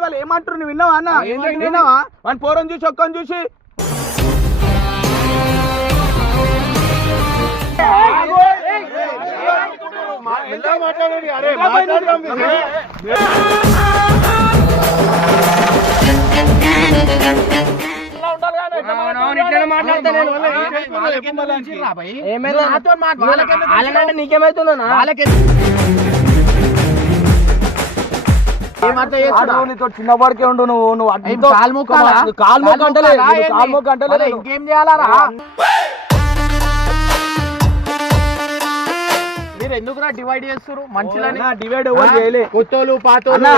వాళ్ళు ఏమంటారు నువ్వు విన్నావా అన్న? విన్నావా మన పోరం చూసి ఒక్కని చూసి నీకేమైతుందా చిన్నవాడికే ఉండు నువ్వు కాల్మోకంటలే ఇంకేం చేయాలరా? మీరు ఎందుకురా డివైడ్ చేస్తారు? మంచిలని డివైడ్ ఎవరు చేయలే, కొత్తోళ్ళు పాతోళ్ళు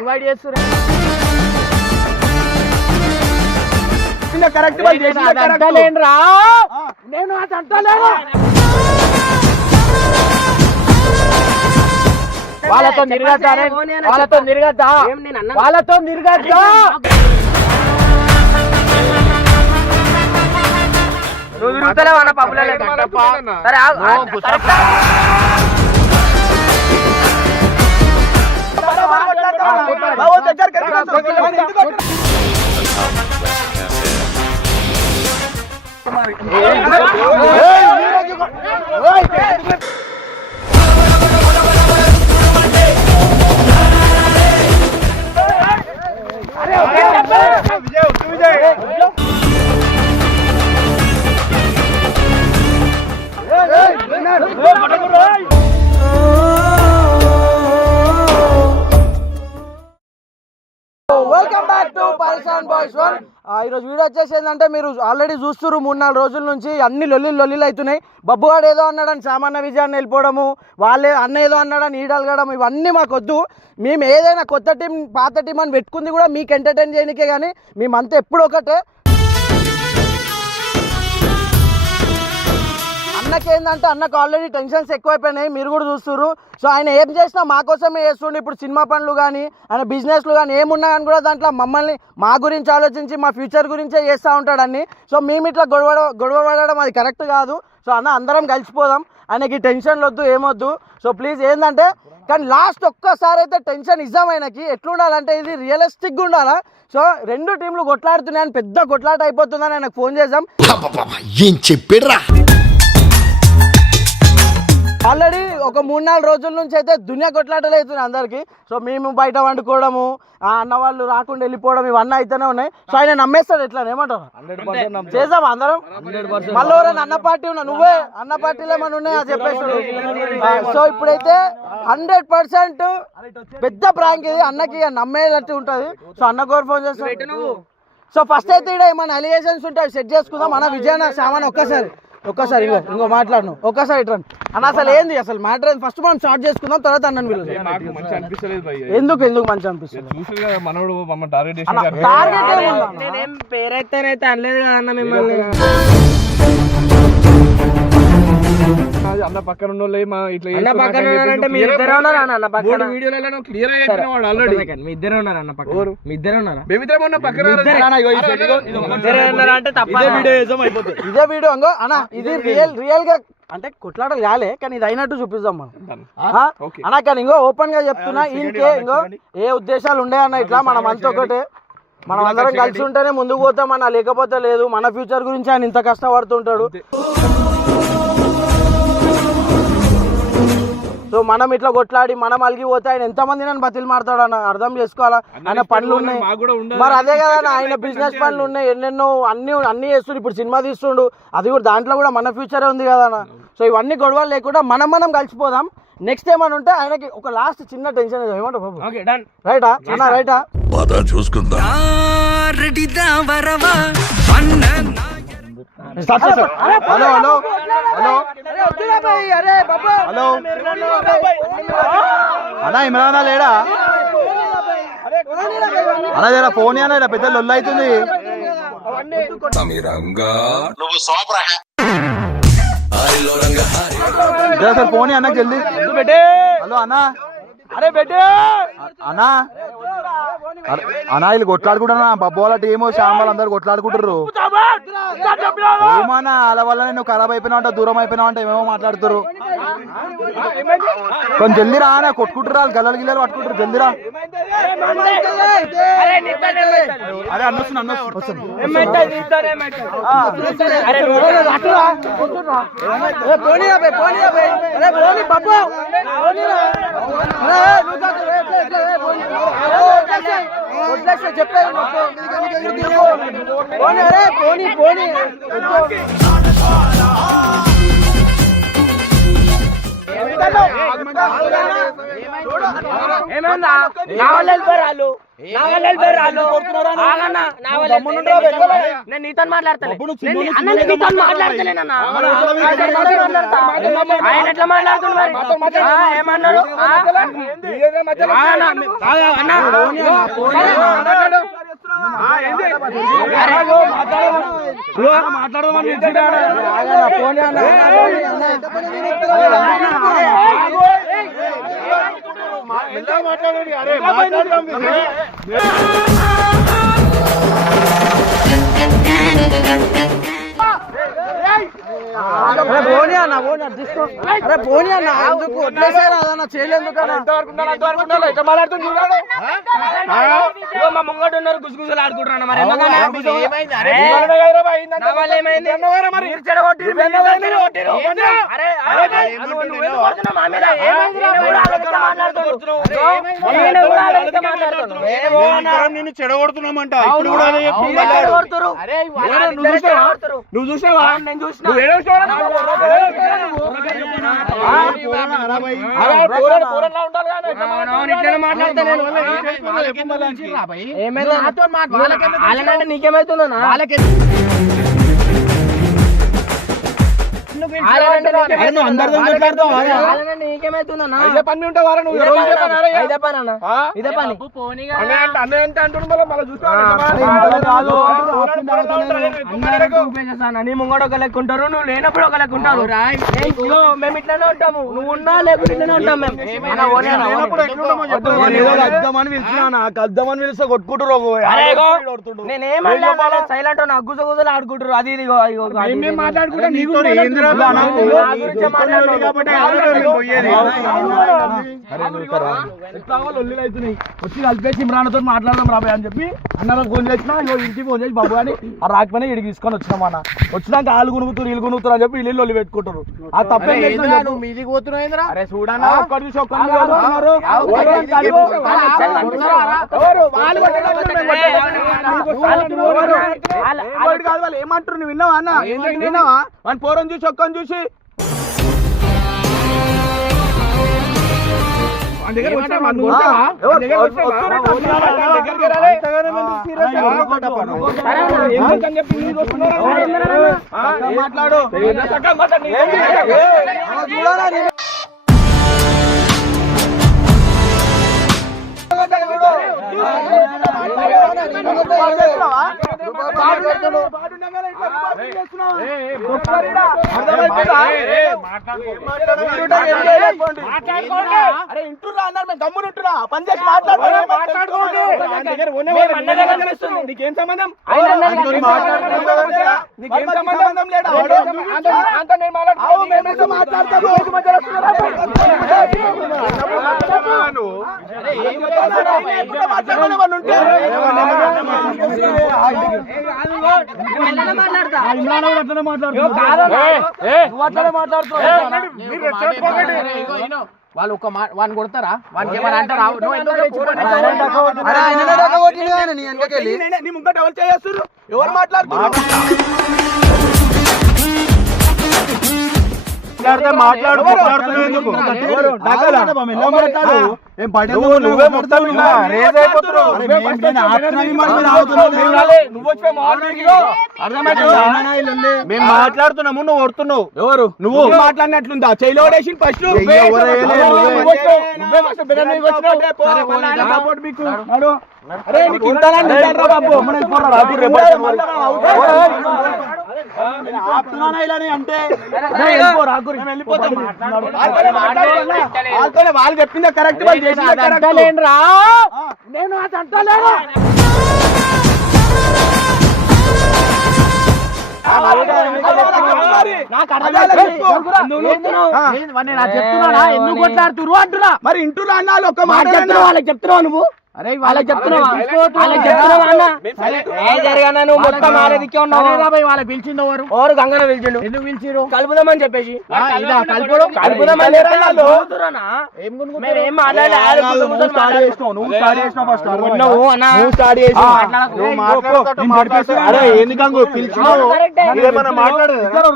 డివైడ్ చేస్తారు. కరెక్ట్ అంటలేనురా, నేను అది అంటలేను. వాళ్ళతో నిరగద్దా, వాళ్ళతో నిరగద్దా, వాళ్ళతో నిరగద్దా. నువ్వు తిరుగుతలేవు అన్న పబ్బుల. Welcome back to Palsan boys one. ఈరోజు వీడియో వచ్చేసి ఏంటంటే, మీరు ఆల్రెడీ చూస్తున్నారు 3-4 రోజుల నుంచి అన్ని లొల్లిలు అవుతున్నాయి. బబ్బుగాడు ఏదో అన్నాడని సామాన్య విజయాన్ని వెళ్ళిపోవడము, వాళ్ళే అన్న ఏదో అన్నాడని ఈడలగడం, ఇవన్నీ మాకొద్దు. మేము ఏదైనా కొత్త టీం పాత టీం అని పెట్టుకుంది కూడా మీకు ఎంటర్టైన్ చేయడానికే, కానీ మేమంతా ఎప్పుడు ఒకటే. అన్నకేందంటే అన్నకు ఆల్రెడీ టెన్షన్స్ ఎక్కువైపోయినాయి, మీరు కూడా చూస్తున్నారు. సో ఆయన ఏం చేసినా మా కోసమే చేస్తుండే. ఇప్పుడు సినిమా పనులు కానీ ఆయన బిజినెస్లు కానీ ఏమున్నా కానీ కూడా దాంట్లో మమ్మల్ని మా గురించి ఆలోచించి మా ఫ్యూచర్ గురించే చేస్తూ ఉంటాడు అన్ని. సో మేము ఇట్లా గొడవ పడడం అది కరెక్ట్ కాదు. సో అన్న అందరం కలిసిపోదాం, ఆయనకి టెన్షన్లు వద్దు ఏమొద్దు. సో ప్లీజ్ ఏంటంటే, కానీ లాస్ట్ ఒక్కసారి అయితే టెన్షన్ ఇద్దాం ఆయనకి. ఎట్లుండాలంటే ఇది రియలిస్టిక్గా ఉండాలా. సో 2 టీంలు కొట్లాడుతున్నాయని పెద్ద కొట్లాట అయిపోతుందని ఆయనకు ఫోన్ చేద్దాం. ఏం చెప్పారా? ఆల్రెడీ ఒక 3-4 రోజుల నుంచి అయితే దునియా కొట్లాటలు అవుతున్నాయి అందరికి. సో మేము బయట వండుకోవడము, ఆ అన్న వాళ్ళు రాకుండా వెళ్ళిపోవడం, ఇవన్నీ అయితేనే ఉన్నాయి. సో ఆయన నమ్మేస్తాడు. ఎట్లా ఏమంటారు? 100% చేద్దాం అందరం. మళ్ళీ ఎవరైనా అన్న పార్టీ ఉన్నా, నువ్వే అన్న పార్టీలో ఏమైనా ఉన్నాయా చెప్పేస్తాడు. సో ఇప్పుడైతే 100% పెద్ద ప్రాంక్ ఇది, అన్నకి నమ్మేటట్టు ఉంటుంది. సో అన్న కోరు ఫోన్ చేస్తాడు. సో ఫస్ట్ అయితే ఇక్కడ ఏమైనా అలిగేషన్స్ ఉంటాయి, సెట్ చేసుకుందాం. అన్న విజయన సామాన్ ఒక్కసారి ఇంకో మాట్లాడను, ఒక్కసారి ఇట్లా అన్న. అసలు ఏంది అసలు మ్యాటర్ ఏంది? ఫస్ట్ మనం స్టార్ట్ చేసుకుందాం, తర్వాత అన్నను పిలుద్దాం. ఎందుకు మంచి అనిపిస్తుంది? నేనేం పేరైతేనైతే అనలేదు కదా అన్న మిమ్మల్ని. అన్న పక్కన ఉన్నోళ్ళే మా ఇట్లా అన్న పక్కన ఉన్నారంటే మీ ఇద్దరే ఉన్నారా అన్న పక్కన? వీడియోలలో క్లియర్ గా చెప్పిన వాడు ఆల్రెడీ. మీ ఇద్దరే ఉన్నారా అన్న పక్కన? మీ ఇద్దరే ఉన్నారా? మేమిద్దరం ఉన్న పక్కన ఇద్దరే ఉన్నారా అంటే తప్ప. ఇదే వీడియో అంగో అన్న, ఇది రియల్ గా అంటే కొట్లాటలు కాలే, కానీ ఇది అయినట్టు చూపిస్తాం మనం అన్న. కానీ ఇంకో ఓపెన్ గా చెప్తున్నా, ఇంకే ఇంకో ఏ ఉద్దేశాలు ఉండే అన్న, ఇట్లా మనం అంతా ఒకటే, మనం అందరం కలిసి ఉంటేనే ముందుకు పోతాం అన్న, లేకపోతే లేదు. మన ఫ్యూచర్ గురించి ఆయన ఇంత కష్టపడుతుంటాడు. సో మనం ఇట్లా కొట్లాడి మనం అలిగిపోతే ఆయన ఎంతమంది నన్ను బతిలు మారుతాడు అన్న, అర్థం చేసుకోవాలా. ఆయన పనులు ఉన్నాయి, మరి అదే కదా ఆయన బిజినెస్ పనులు ఉన్నాయి, ఎన్నెన్నో అన్ని చేస్తుండు. ఇప్పుడు సినిమా తీస్తుండు, అది కూడా దాంట్లో కూడా మన ఫ్యూచరే ఉంది కదా అన్న. సో ఇవన్నీ గొడవలు లేకుండా మనం కలిసిపోదాం. నెక్స్ట్ ఏమని ఉంటే ఆయనకి ఒక లాస్ట్ చిన్న టెన్షన్ ఏమంటావు బాబు? రైటా అన్న? రైటా చూసుకుందా? హలో అన్నా, ఇమ్రాన్ లేడా అన్నా? జరా ఫోన్ అన్న, పెద్ద లొల్లు అవుతుంది. నువ్వు సోపరా సార్ ఫోన్ అన్న జల్దీ హలో అన్నా అరే బెట్టే అన్నా అన్నా వీళ్ళు కొట్లాడుకుంటున్నా బబ్బు వాళ్ళ టీము శ్యామ్ వాళ్ళు అందరు కొట్లాడుకుంటారు ఏమన్నా వాళ్ళ వల్ల నువ్వు ఖరాబ్ అయిపోయినావు అంటే దూరం అయిపోయినావు అంటే ఏమేమో మాట్లాడుతారు కొంచెం జల్దీ రా అన్న కొట్టుకుంటారు వాళ్ళు గల్లలు గిల్లలు పట్టుకుంటారు జల్దీ రా అరే అన్నొస్తుంది చెప్పేది పోనీ పోనీ ఏమైందా నా వాళ్ళు వెళ్ళిపోయారు వాళ్ళు నేను నీతో మాట్లాడతాను ఆయన ఎట్లా మాట్లాడుతున్నారు ఏమన్నారు పోనీ అన్న తీసుకో అరే పోనీ అన్న ఎందుకు వదిలేసారు అదన్న చేయలేందుకు మా ముంగట ఉన్నారు గుసగుసలు ఆడుకుంటున్నా మరి నిన్ను చెడగొడుతున్నామంట నువ్వు చూసావా నేను చూసిన మాట్లాడతా నీకేమైతుందా నీకేమైతుందన్నా పని ఉంటావారా నువ్వు ఇదే పని అన్న ఇదే పని నీ ముంగడు ఒక లెక్క ఉంటారు నువ్వు లేనప్పుడు ఒక లెక్క ఉంటారు మేము ఇట్లానే ఉంటాము నువ్వు ఉన్నా లేకపోతే ఇట్లానే ఉంటాం అద్దమని పిలిచినా అద్దమని పిలిస్తే కొట్టుకుంటారు నేనేమన్నా సైలెంట్ నా గుజగుజలు ఆడుకుంటారు అది ఇది వచ్చి కలిపేసి ఇమ్రాన్తో మాట్లాడదాం రాబాయ్ అని చెప్పి అన్నలకు ఫోన్ చేసినా ఇంటికి ఫోన్ చేసి బాబు అని ఆ రాకపోయినా ఇడికి తీసుకొని వచ్చినాం అన్న వచ్చినాక ఆలు గునుగుతారు ఇల్లు గునుగుతారు అని చెప్పి ఇల్లు పెట్టుకుంటారు ఆ తప్పేం మీదికి పోతున్నా అరే చూడన్నా ఒక్కటి చూసి వాళ్ళు ఏమంటారు నువ్వు విన్నావా అన్న విన్నావా అని పోరని చూసి ఒక్కని చూసి మాట్లాడు అరే ఇంటున్నా అన్నారు మేము గమ్మునుంటున్నా పని చేసి నీకేం సంబంధం నీకేం సంబంధం లేదా వాళ్ళు ఒక వాడిని కొడతారా వానికి ఏమైనా అంటారా నీ ముంగట ఎవరు చేస్తారు ఎవరు మాట్లాడుతున్నారు మాట్లాడు ఏం బయట నువ్వే మొత్తం రేజ్ అయిపోతున్నావు. మేము మాట్లాడుతున్నాము, నువ్వు కొడుతున్నావు. ఎవరు నువ్వు మాట్లాడినట్లుందా? చైలో ఫస్ట్ వాళ్ళు చెప్పిందే కరెక్ట్, వాళ్ళు చేసిందే కరెక్ట్. నేను అది అంటలేను. చెప్తున్నా ఎందుకు కొట్లాడుతురు అంటున్నా. మరి ఇంటూరు అన్నాళ్ళు ఒక్క మాట వాళ్ళకి చెప్తున్నావు నువ్వు. అరే వాళ్ళకి చెప్తున్నావా? వాళ్ళ పిలిచిండు ఎవరు? గంగన పిలిచిండు. ఎందుకు పిలిచిరు? కలుపుదామని చెప్పేసి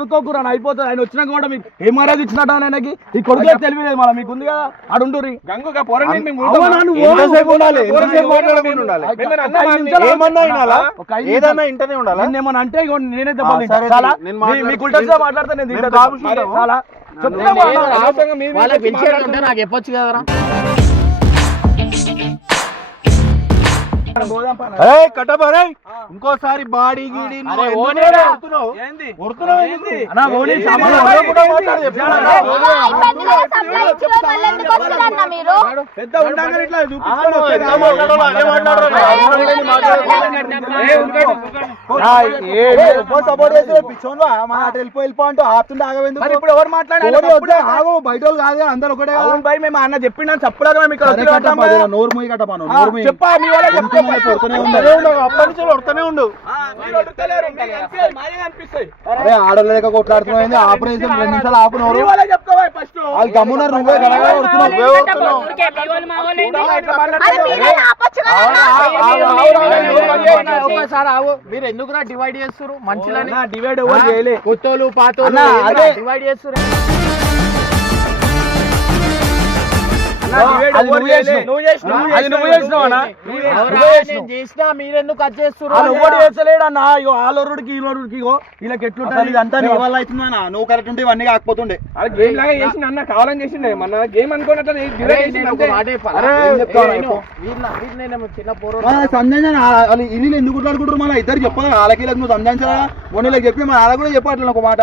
రుకోకురా అయిపోతుంది. ఆయన వచ్చినాక కూడా మీకు ఏం మర్యాద ఇచ్చినట్టు ఆయనకి ఈ కొడుకు తెలియలేదు. మళ్ళీ మీకు ఉంది కదా అడుంటూరి ఏదన్నా ఇంటనే ఉండాలి. ఏమన్నా అంటే నేనే మాట్లాడతా. నాకు చెప్పొచ్చు కదరా. ఇంకోసారి బాడీ గీడి ఇప్పుడు ఎవరు మాట్లాడారు? బయట కాదు అందరు ఒకటే. మేము అన్న చెప్పిండ చెప్పలేదు. నోరు మూయి కట్టపాను చెప్పా మీ వాళ్ళ ఆడలేక కొట్లాడుతున్నాయి. ఆపరేషన్ 2 నిమిషాలు ఆపునవరు. వాళ్ళు తమ్మున్నారు. నువ్వే మీరు ఎందుకు డివైడ్ చేస్తారు? మంచిలని డివైడ్ ఎవరు చేయలే. కొత్తోళ్ళు పాతోళ్ళు డివైడ్ చేస్తారు. చేసినా మీరెందుకు కట్ చేస్తున్నారు? చేస్తలేడన్నా. ఆలోరుడికి ఈలోరుడికి వీళ్ళకి ఎట్లుంటుంది ఇదంతా నీ వల్ల అవుతుందన్నా. నువ్వు కరెక్ట్ ఉంటే ఇవన్నీ కాకపోతుండే. గేమ్ లాగా చేసిండు అన్న, కావాలని చేసిండే. మన గేమ్ అనుకున్నట్టు చిన్న పూర్వం సంజాయించాలి. వాళ్ళు ఇల్లు ఎందుకు కొట్లాడుకుంటారు? మళ్ళీ ఇద్దరు చెప్పాలి. వాళ్ళకి నువ్వు సంజాయించాలా? మొన్నీళ్ళకి చెప్పి మన వాళ్ళకి కూడా చెప్పట్లేదు ఒక మాట.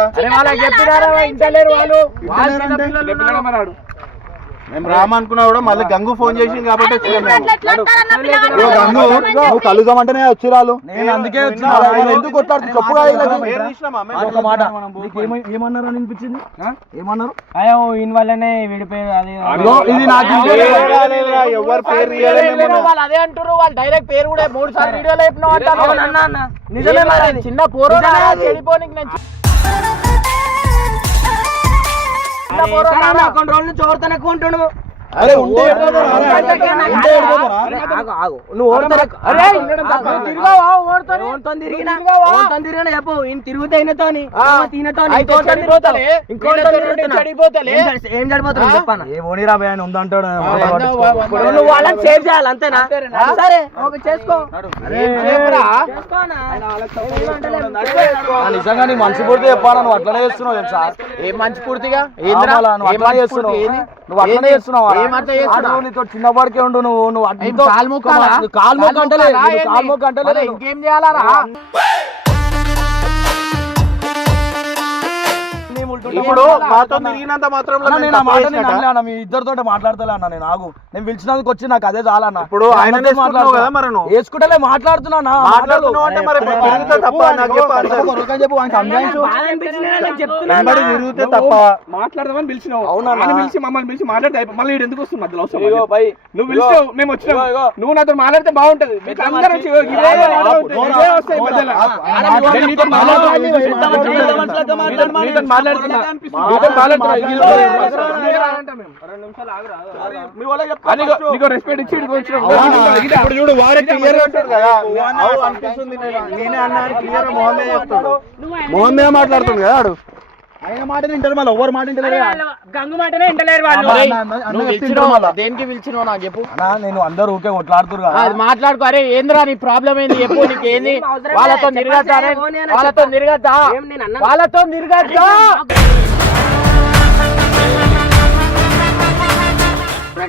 వాళ్ళు మేము రామనుకున్నా కూడా మళ్ళీ గంగు ఫోన్ చేసింది కాబట్టి వచ్చినాం. గంగు నువ్వు కలుద్దామంటేనే వచ్చిరాలు. నేను అందుకే వచ్చిన. ఎందుకు కొట్లాడుతూ చెప్పుగా ఒక మాట. ఏమన్నారు అని అనిపించింది? ఏమన్నారు? అయ్యో ఈయన వల్లనే విడిపోయారు. ఇది నాకు ఎవరు పేరు వాళ్ళు అదే అంటారు. వాళ్ళు డైరెక్ట్ పేరు కూడా 3 సార్లు వీడియోలో చెప్పినావు అంటారు. నిజమే మరి. చిన్న పోరు చెడిపోనికి కొన్ని రోజుల నుంచి ఓడతాను ఎక్కువ ఉంటున్నావు. నువ్వు చెప్పు. ఈయన తిరుగుతా ఏం చడిపోతావు చెప్పాను. ఏమోనిరాబాయ్ ఉందంటాడు. నువ్వు వాళ్ళని సేవ్ చేయాలి అంతేనా? సరే చేసుకో. నిజంగా నీ మంచి పూర్తి చెప్పాలా? నువ్వు అట్లనే చేస్తున్నావు తెలుసా? ఏం మంచి పూర్తిగా నువ్వు అట్లా చేస్తున్నావు. నువ్వు అట్లనే చేస్తున్నావు. నీతో చిన్నపాడికే ఉండు. నువ్వు కాల్మొక్క అంటలే. ఇంకేం చేయాలా? ఇప్పుడు మాతో తిరిగినంత మాత్రం మీ ఇద్దరితో మాట్లాడతలే అన్న. నేను ఆగు. నేను పిలిచినందుకు వచ్చి నాకు అదే చాలా అన్న. ఇప్పుడు ఆయన వేసుకుంటలే మాట్లాడుతున్నా. మాట్లాడదామని పిలిచినావు. పిలిచి మమ్మల్ని పిలిచి మాట్లాడితే మళ్ళీ ఎందుకు వస్తుంది మధ్యలో? నువ్వు పిలిచావు, మేము వచ్చినావు. నువ్వు నాతో మాట్లాడితే బాగుంటది. రెస్పెక్ట్ ఇచ్చి చూడు వారే క్లియర్ అనిపిస్తుంది. నేనే అన్నా క్లియర్ మొహమే చెప్తాడు. మొహమే మాట్లాడుతుంది కదా. ఆయన మాట వింటారు మళ్ళీ ఎవరు మాట వింటలేరు గంగు మాటనే వింటలేరు వాళ్ళు. దేనికి పిలిచినావు నాకు చెప్పు. నేను అందరూ ఊకే కొట్లాడుతురు కదా అది మాట్లాడుకో. అరే ఏంద్రా నీ ప్రాబ్లం ఏంది చెప్పు. నీకు ఏంది? వాళ్ళతో తిరగద్దా? వాళ్ళతో తిరగద్దా? వాళ్ళతో తిరగద్దా?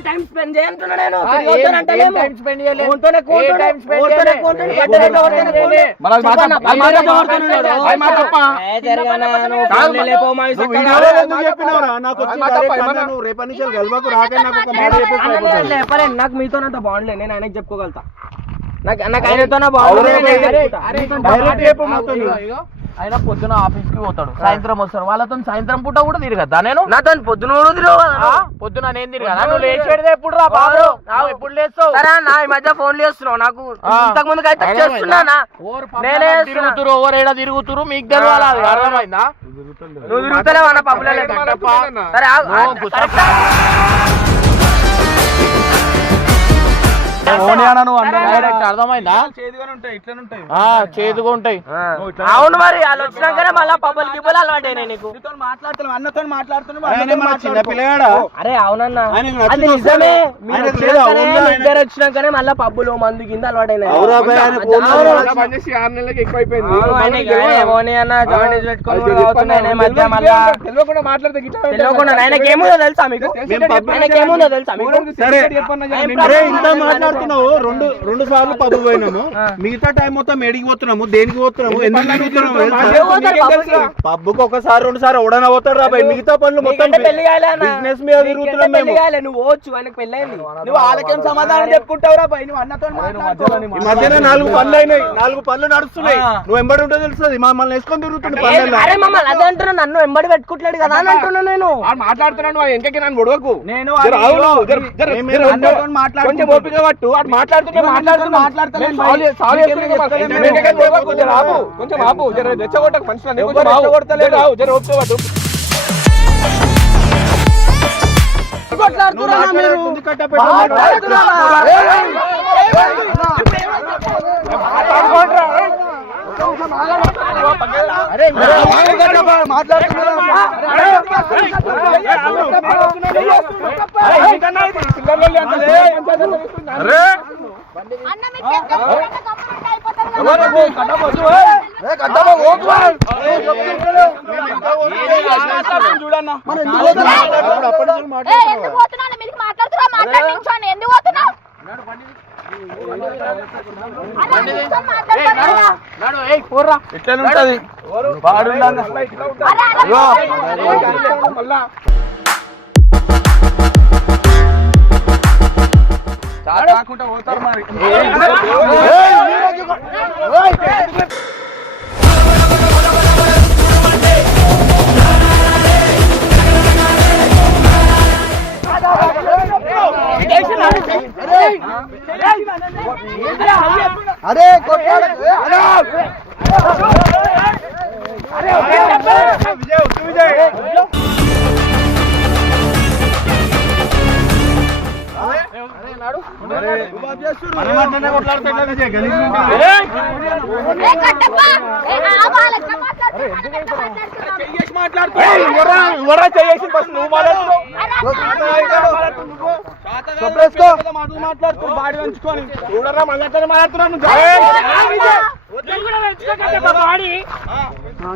టైం స్పెండ్ చేయంటున్నా నేను. టైం స్పెండ్ చేయలేదు. ఫోన్తోనే కోంటున్నా. నాకు మీతోనంత బాగుండలే. నేను ఆయనకి చెప్పుకోగలుగుతా. నాకు ఆయనతోనే ఆయన పొద్దున ఆఫీస్ కి పోతాడు, సాయంత్రం వస్తాడు. వాళ్ళతో సాయంత్రం పూట కూడా తిరగద్దా? నేను నాతో పొద్దున పొద్దున నేను తిరగదా? నువ్వు లేచేది ఎప్పుడు రా బాబు? ఎప్పుడు లేస్తావు? సరే నా ఈ మధ్య ఫోన్ చేస్తున్నావు. నాకు ఇంతకు ముందు అయితే చేస్తున్నా. తిరుగుతురు ఓవరేడా తిరుగుతురు మీకు తెలవాలి. అది అర్థమైందా? నువ్వు తిరుగుతలేవు అన్న పప్పులే. సరే అర్థమైందా? చేదుగా ఉంటాయి. అవును మరి వాళ్ళు వచ్చినాకనే మళ్ళా పబ్బులు గిబ్బులు అలవాటైనాయి నీకు. చిన్న పిల్లగాడా? అరే అవునన్నా అది నిజమే. ఇద్దరు వచ్చినాకనే మళ్ళా పబ్బులు మందు కింద అలవాటైనాయి. తెలియకుండా ఆయనకేముందో తెలుసా మీకు? ఆయనకేముందో తెలుసా మీకు? మాట్లాడుతున్నావు. రెండు సార్లు పబ్బు పోయినాము, మిగతా టైం మొత్తం ఎడికి పోతున్నాము, దేనికి పోతున్నాము, ఎందుకు తిరుగుతున్నాము? పబ్బుకి ఒకసారి రెండు సార్లు ఎవడన్నా పోతాడు రా బాయ్. మిగతా పనులు మొత్తం బిజినెస్ మీద తిరుగుతున్నాం మేము. నువ్వు పోవచ్చు, ఆయనకు పెళ్ళైంది. నువ్వు వాళ్ళకేం సమాధానం చెప్పుకుంటావు రా బాయ్? నువ్వు అన్నతో ఈ మధ్యన 4 పనులు అయినాయి, 4 పనులు నడుస్తున్నాయి. నువ్వు ఎంబడి ఉంటే తెలుస్తుంది, మమ్మల్ని వేసుకొని తిరుగుతుంది పనులు. అరే మమ్మల్ని అదే అంటున్నా, నన్ను ఎంబడి పెట్టుకుంటలేడు కదా అని అంటున్నా. నేను మాట్లాడుతున్నాను ఎంకకి నన్ను గొడవకు. నేను కొంచెం ఆపు, రెచ్చగొట్టకు మనుషులు. ఎట్లనుంటది కాకుండా పోతారు మరి. అరే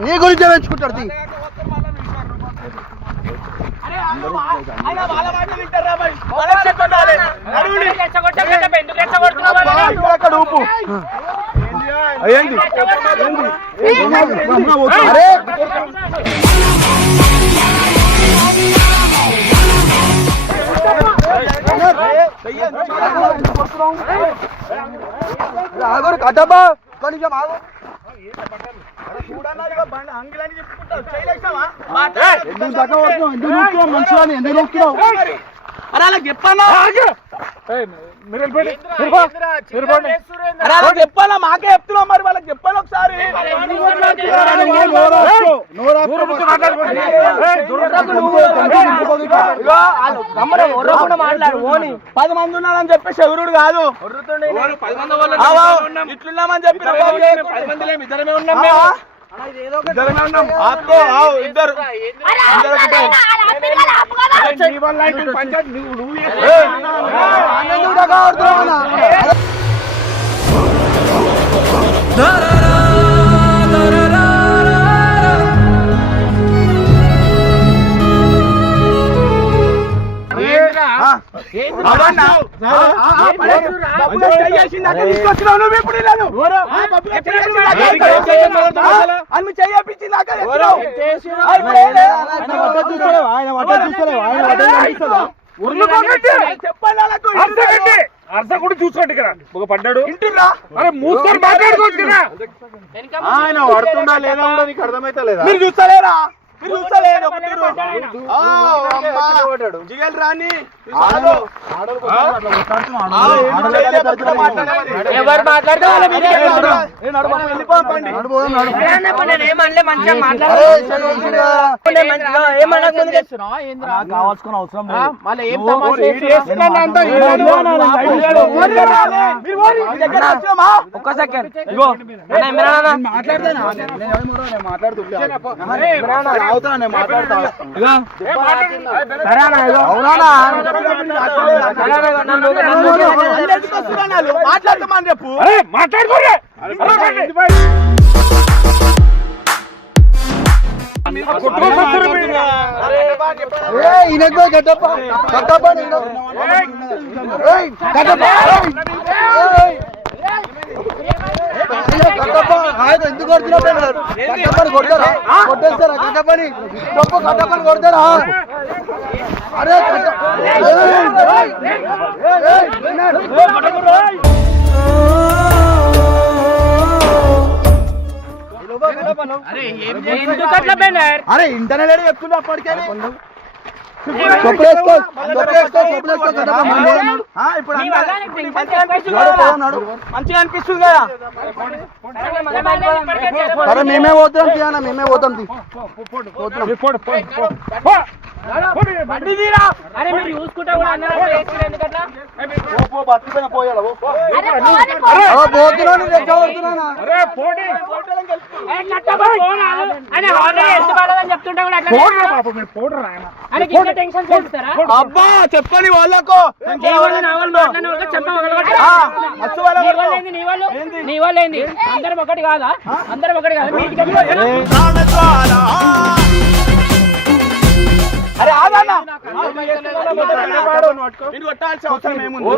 నీ గురించి పెంచుకుంటాడు. ఊపు అయ్యింది. కట్టబ్బా కొంచెం ఆగు. చెప్పాలా? మాకే చెప్తున్నావు మరి, వాళ్ళకి చెప్పాలి ఒకసారి. మాట్లాడు 10 మంది ఉన్నారని చెప్పేసి ఎవరుడు కాదు, ఇట్లున్నామని ఇట్లున్నామని చెప్పి 10 మందిలో ఇద్దరమే ఉన్నాం. ఆపుకో, ఆవు, ఇద్దరు నీ వల్ల అయితే పంచాయతీ నువ్వు అర్ధ కూడా చూసుకోండి ఇక్కడ ఒక పడ్డాడు అరే మూసుకొని మాట్లాడుకోవచ్చు కదా. ఆయన పడుతుండా లేదా కూడా నీకు అర్థమైతే లేదా? మీరు చూస్తలేరా? మీరు చూస్తలేరు జిగల్ రాని ఎవరు మాట్లాడితే వాళ్ళు మీరే కావాల్సిన అవసరం లేదు. ఒక్క సెకండ్ మాట్లాడతామని రేపు మాట్లాడుకోరే ఎందుకు కొడతారా? కొట్టేస్తారా? కట్టపని తప్పు కట్టపని కొడతారా? అరే అరే ఇంటర్నెట్ చెప్తున్నా అప్పటికే మంచిగా అనిపిస్తుంది కదా. అరే మేమే పోతాం తీయనా, మేమే పోతాం తీ. అరే మీరు చూసుకుంటా కూడా అన్నారు ఎందుకట్లా చెప్తుంటా కూడా టెన్షన్ చేస్తారా? అబ్బా చెప్పని వాళ్ళకు నీ వాళ్ళు ఏంది? అందరం ఒకటి కాదా? అందరం ఒకటి కాదా? అరే కొట్టాల్సిన అవసరం ఏముంది?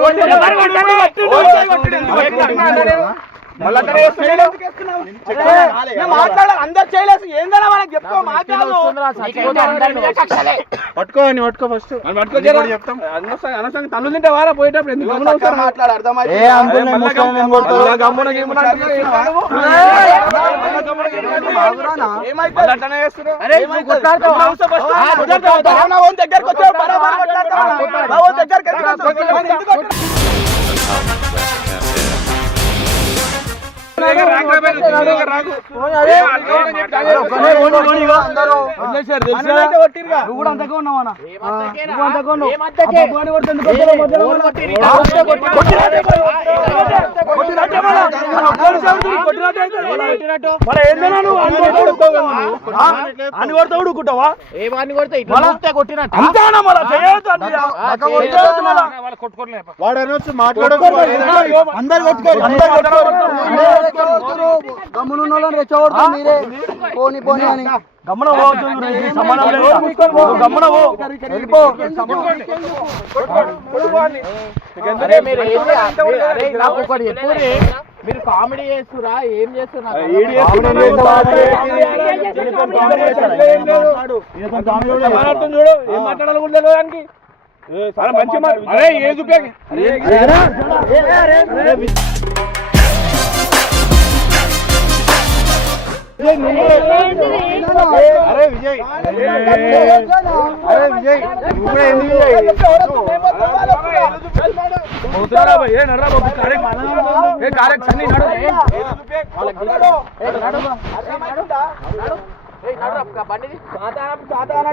మాట్లాడాలి అందరు చేయలేదు ఏందన్నా మనకు చెప్తా మాట్లాడు పట్టుకోని పట్టుకో ఫస్ట్ చెప్తాం అనవసరంగా తల్లు తింటే వారా పోయేటప్పుడు ఎందుకు మాట్లాడు అర్థమైతే దగ్గరకు అని కొడతా ఉడుకుంటావా? ఏమాన్ని కొడితే కొట్టినట్టు వాడు అనొచ్చు మాట్లాడకు అందరు కొట్టుకోరు గమ్మునున్న వాళ్ళని రెచ్చగొడుతుంది మీరే. పోని పోని అని గమనం సంబంధం లేదు. గమనం వెళ్ళిపో. మీరు కామెడీ చేస్తురా? ఏం చేస్తున్నా? చూడు ఏం మాట్లాడాలనుకుంటే దానికి మంచి అరే ఏజ్ అరే విజయ్ అరే విజయ్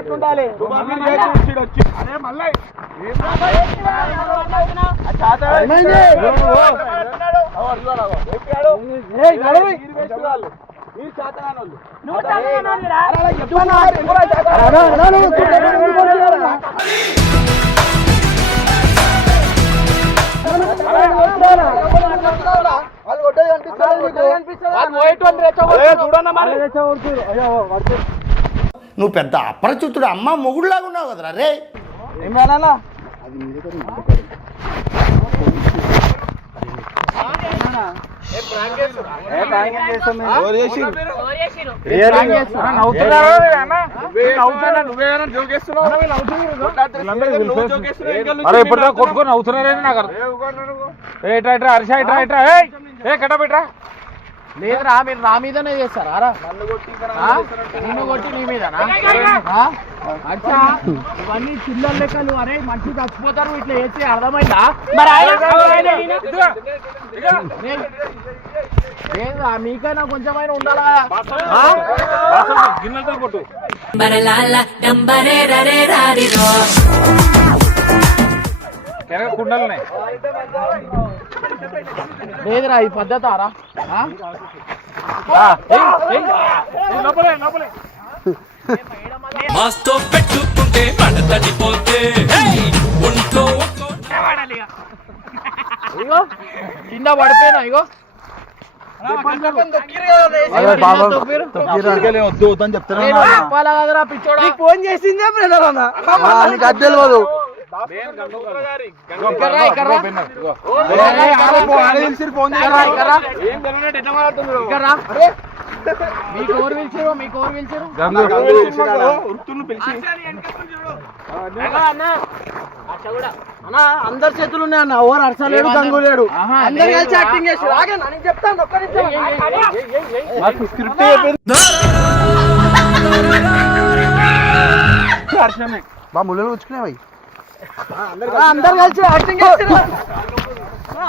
ఉండాలి నువ్వు పెద్ద అపరిచితుడు అమ్మ మొగుడులాగా ఉన్నావు కదరా రే. ఏం రానా అరే ఇప్పుడు కొట్టుకొని అవుతున్నారేంటి నాకు ఏట్రా ఇట్రా అరిసా ఇట్రా ఇట్రా ఏ కట్ట పెట్టరా. లేదురా మీరు నా మీదనే చేస్తారా నిన్ను కొట్టి నీ మీదనా అచ్చా ఇవన్నీ చిల్లర లెక్కలు. అరే మనిషి చచ్చిపోతారు ఇట్లా చేసి అర్థమైందా మరి లేదా మీకైనా కొంచెమైనా ఉండాలా గిన్నెలతో కొట్టు. కుండలున్నాయి లేదురా ఈ పద్ధతి ఆరా లోపలే లోపలే మాస్తో పెట్టుకుంటే పడతడిపోతే ఒంట్లో ఇగో కింద పడిపోయినా ఇగో వద్దు వద్దని చెప్తాను. చెప్పాలా కదరా పిచ్చోడా ఫోన్ చేసిందే బ్రదర్ అన్న నీకు అది తెలియదు. మీకు ఎవరు పిలిచారు మీకు ఎవరు పిలిచారు అన్న అందరి చేతులు ఉన్నాయి అన్న ఎవరు అరసలేడు గంగు లేడు అందరు కలిసి యాక్టింగ్ చేసి నేను చెప్తాను ఒక్క నిమిషం బా ముళ్ళు వచ్చుకునేవి అందరు కలిసి యాక్టింగ్ చేసిరు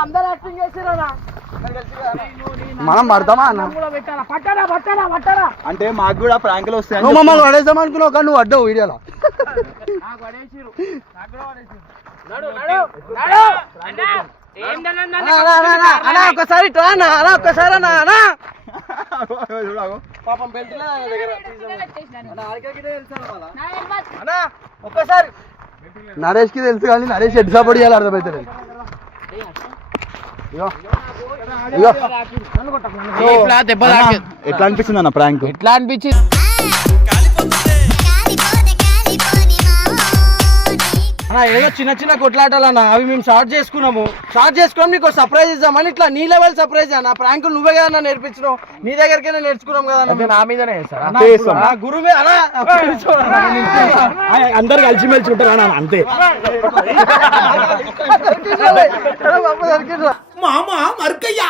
అందరు యాక్టింగ్ చేసిరా మనం పడతామా అన్న పట్టరా పట్టరా పట్టరా అంటే మాకు కూడా ప్రాంకులు వస్తాయి. నువ్వు మమ్మల్ని పడేద్దాం అనుకున్నావు కానీ నువ్వు అడ్డావు వీడియోలో. ఒక్కసారి ఒక్కసారి పాపం ఒక్కసారి నరేష్ కి తెలుసు కానీ నరేష్ ఎడ్ సపోర్ట్ చేయాలి అర్థమవుతుంది. ఎట్లా అనిపిస్తుంది అన్న ప్రాంక్? ఎట్లా అనిపించింది అన్న ఏదో చిన్న చిన్న కొట్లాటాలన్నా అవి మేము షార్ట్ చేసుకున్నాం నీకు సర్ప్రైజ్ ఇద్దామని ఇట్లా నీ లెవెల్ సర్ప్రైజ్ అన్న ప్రాంకులు నువ్వే కదా నేర్పించినావు నీ దగ్గరకైనా నేర్చుకున్నాం కదా నా మీదనే గురువే అలా అందరు కలిసిమెలిసి ఉంటారు అన్న అంతే మామ మర్కయ్యా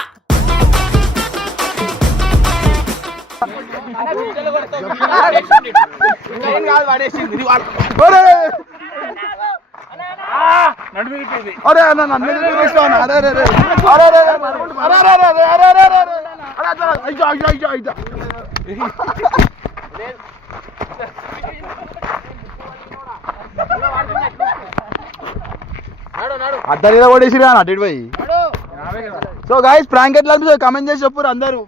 అరే అన్న నన్ను అద్దరిలో పడేసిరా అటు పోయి. సో గైస్ ప్రాంక్ ఎట్లా అనిపిస్తుంది కమెంట్ చేసి చెప్పురు అందరూ.